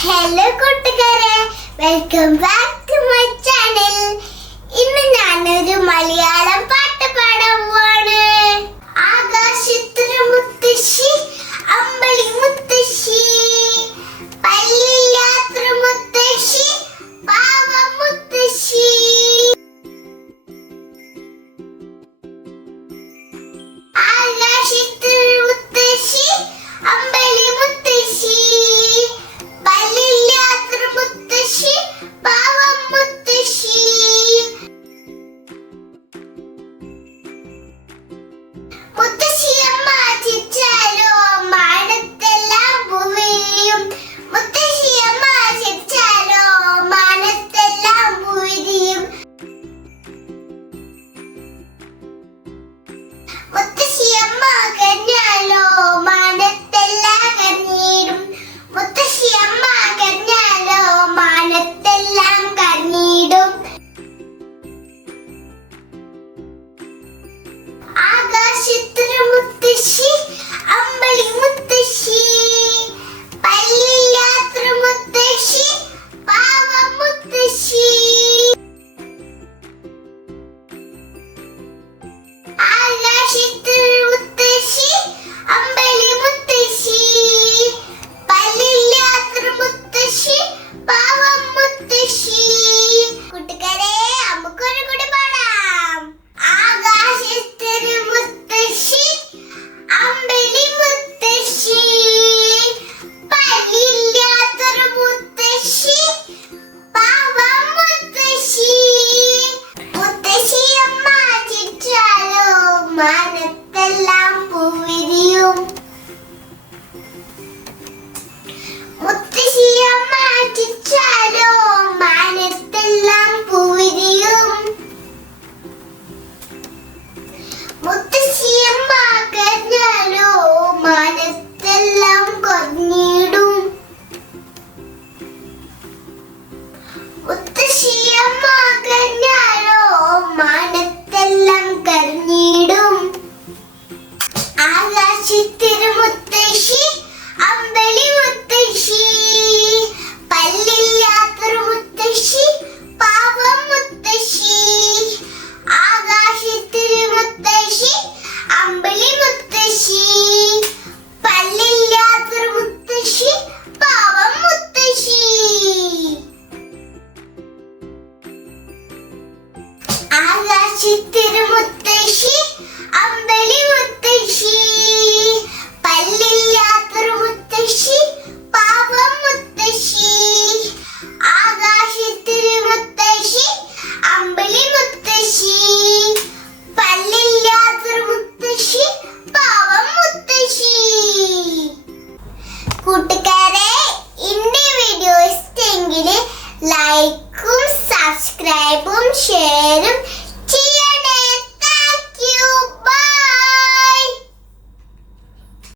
Hello കൂട്ടുകാരെ, welcome back to my channel. ഇന്ന് ഞാനൊരു മലയാളം പാട്ട് പാടാൻ പോവാണ്. ആകാശത്തൊരു മുത്തശ്ശി, അമ്പളി മുത്തശ്ശി, പല്ലില്ലാത്തൊരു മുത്തശ്ശി, പാവ മുത്തശ്ശി. ആകാശത്തൊരു മുത്തശ്ശി, അമ്പളി മുത്തശ്ശി, പല്ലില്ലാത്തൊരു മുത്തശ്ശി, പാവം മുത്തശ്ശി. മുത്തശ്ശിയമ്മ ചിരിച്ചാലോ മാനത്തെല്ലാം പൂവിരിയും. മുത്തശ്ശിയമ്മ ചിരിച്ചാലോ മാനത്തെല്ലാം പൂവിരിയും. മുത്തശ്ശിയമ്മ കരഞ്ഞാലോ മാനത്തെല്ലാം കരഞ്ഞിടും. മുത്തശ്ശിയമ്മ കരഞ്ഞാലോ മാനത്തെല്ലാം കരഞ്ഞിടും. ആകാശത്തൊരു മുത്തശ്ശി, അമ്പളി മുത്തശ്ശി, പല്ലില്ലാത്തൊരു മുത്തശ്ശി, പാവ മുത്തശ്ശി. ആകാശത്തൊരു മുത്തശ്ശി, അമ്പളി മുത്തശ്ശി, പല്ലില്ലാത്തൊരു മുത്തശ്ശി, പാവം മുത്തശ്ശി. കൂട്ടുകാരെ, നമുക്കൊരു കൂടി പാടാം. ആകാശത്തൊരു മുത്തശ്ശി, അമ്പളി മുത്തശ്ശി, പല്ലില്ലാത്തൊരു മുത്തശ്ശി, പാവം മുത്തശ്ശി. മുത്തശ്ശിയമ്മ ചിരിച്ചാലോ മാനത്തെല്ലാം പൂവിരിയും. മുത്തശ്ശിയമ്മ ചിരിച്ചാലോ മാനത്തെല്ലാം പൂവിരിയും. മുത്തശ്ശിയമ്മ കരഞ്ഞാലോ മാനത്തെല്ലാം കുറഞ്ഞിടും. മുത്തശ്ശിയമ്മ കരഞ്ഞാലോ മാനത്തെല്ലാം കരഞ്ഞിടും. ആകാശത്തൊരു മുത്തശ്ശി, അമ്പളി മുത്തശ്ശി, പല്ലില്ലാത്തൊരു മുത്തശ്ശി, പാവം മുത്തശ്ശി. ആകാശത്തൊരു മുത്തശ്ശി, അമ്പളി മുത്തശ്ശി, പല്ലില്ലാത്തൊരു മുത്തശ്ശി, പാവം മുത്തശ്ശി. ആകാശത്തൊരു മുത്തശ്ശി, അമ്പളി മുത്തശ്ശി, പല്ലില്ലാത്തൊരു മുത്തശ്ശി, പാവം മുത്തശ്ശി. ആകാശത്തൊരു മുത്തശ്ശി, അമ്പളി മുത്തശ്ശി, പല്ലില്ലാത്തൊരു മുത്തശ്ശി, പാവം മുത്തശ്ശി. കൂട്ടുകാരെ, എന്റെ വീഡിയോ ഇഷ്ടമെങ്കിൽ ലൈക്കും സബ്സ്ക്രൈബും ഷെയറും